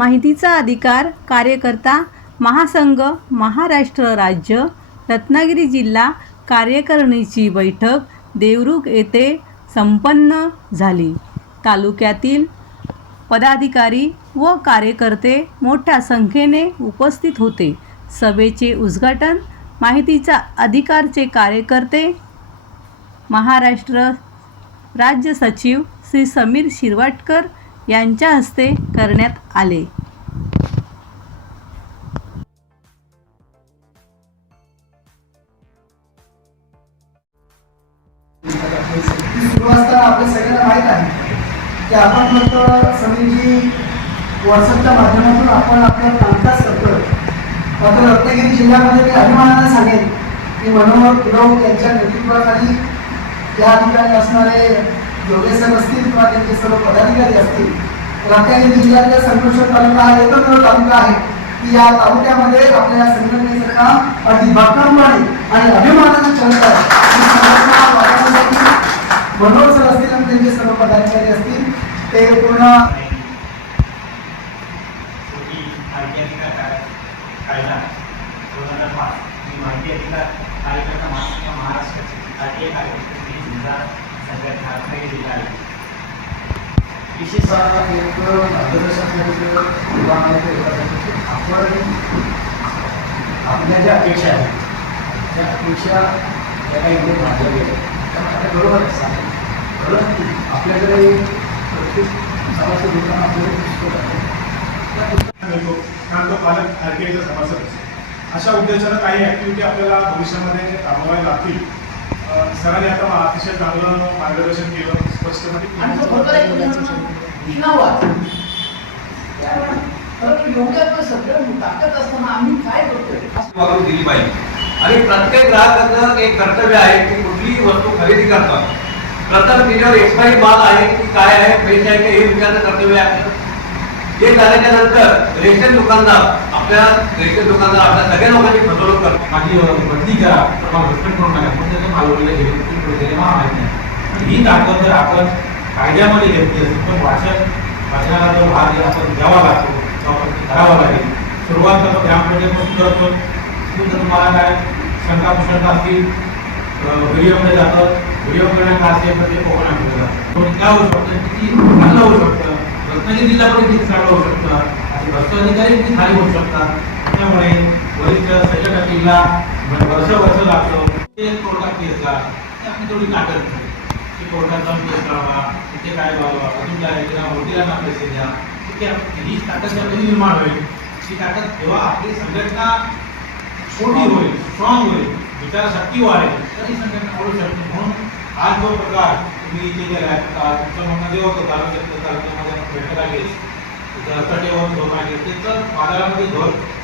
माहितीचा अधिकार कार्यकर्ता महासंघ महाराष्ट्र राज्य रत्नागिरी जिल्हा कार्यकारिणीची बैठक देवरुख येथे संपन्न झाली. तालुक्यातील पदाधिकारी व कार्यकर्ते मोठ्या संख्येने उपस्थित होते. सभेचे उद्घाटन माहितीचा अधिकारचे कार्यकर्ते महाराष्ट्र राज्य सचिव श्री समीर शिरवाटकर यांच्या हस्ते करण्यात आले. सुरू असताना आपल्या सगळ्यांना माहीत आहे की आपण फक्त समीरजी व्हॉट्सअपच्या माध्यमातून आपण आपलं कामकाज करतो मात्र रत्नागिरी जिल्ह्यामध्ये मी अभिमानाने सांगेन की मनोहर गुरव यांच्या नेतृत्वाखाली या ठिकाणी असणारे योगेसर असतील किंवा त्यांचे सर्व पदाधिकारी असतील रत्नागिरी जिल्ह्यातल्या संतोषर तालुका हा एकमेव तालुका आहे. की या तालुक्यामध्ये आपल्या या संघटनेचं काम अगदी भक्कमपणे आणि अभिमानाने चालत आहे. ही मनोहर सर असतील आणि त्यांचे सर्व पदाधिकारी असतील ते पूर्ण शेवटी माहिती अधिकार काय- कायदा दोन हजार पाच ही माहिती अधिकार कार्यकर्ता महाराष्ट्र महाराष्ट्राची राष्ट्रीय कार्यकर्त्यांची जिल्हा संघटना आपल्या ज्या अपेक्षा आहेत त्या अपेक्षा या काही इथे मांडल्या गेल्या त्या मांडल्या बरोबर आहे परंतु आपल्याकडे प्रत्येक सभासद लोकांना आपल्याकडे पुस्तक आहे त्या पुस्तकात मिळतो कारण तो पालक आर टी आयचा सभासद असतो अशा उद्देशानं काही ॲक्टिव्हिटी आपल्याला भविष्यामध्ये राबवायला लागतील. सरांनी आता मा- अतिशय चांगलं मार्गदर्शन केलं स्पष्टपणे दिली पाहिजे आणि प्रत्येक ग्राहकाचं एक कर्तव्य आहे की कुठलीही वस्तू खरेदी करतात. प्रथम तिच्यावर एक्सपायरी माल आहे की काय आहे फ्रेश आहे की हे विचारचं कर्तव्य आहे. हे झाल्याच्यानंतर रेशन दुकानदार आपल्या रेशन दुकानदार आपल्या सगळ्या लोकांची फसवणूक करतो माझी बदली करा. किंवा हस्बंड करून नका. पण त्याचं मालवडीला गेले मला नाही. ही ताकद जर आपण कायद्यामध्ये घेतली असेल पण वाचन वाचनाला जो भाग आहे आपण द्यावा लागतो. करावा लागेल. सुरुवात करतो ग्रामपंचायत करतो. तिथून तुम्हाला काय शंका कुशंका असतील व्हिडिओमध्ये जातं. व्हिडिओ करण्यात असेल तर ते कोकणामध्ये जातं. होऊ शकतं किती चांगलं होऊ शकतं. म्हणजे रत्नागिरी जिल्हा पण किती चांगलं होऊ शकतात आणि भ्रष्ट अधिकारी किती खाली होऊ शकतात? त्यामुळे वरिष्ठ सगळ्या टक्केला वर्ष वर्ष लागतं. ते कोर्टात केस ला ते आपली थोडी ताकद नाही. की कोर्टात जाऊन केस लावा तिथे काय व्हावं? अजून काय? त्याला वकिलांना पैसे द्या. ठीक आहे ही ताकद जेव्हा कधी निर्माण होईल ती ताकद जेव्हा आपली संघटना छोटी होईल स्ट्रॉंग होईल विचारशक्ती वाढेल तर ही संघटना वाढू शकते. म्हणून आज जो प्रकार तुम्ही इथे गेला तुमचं म्हणणं जे होतं तालुक्यात तालुक्यामध्ये बैठका घेत तिथं कटेवर धोरण घेत तर बाजारामध्ये धोर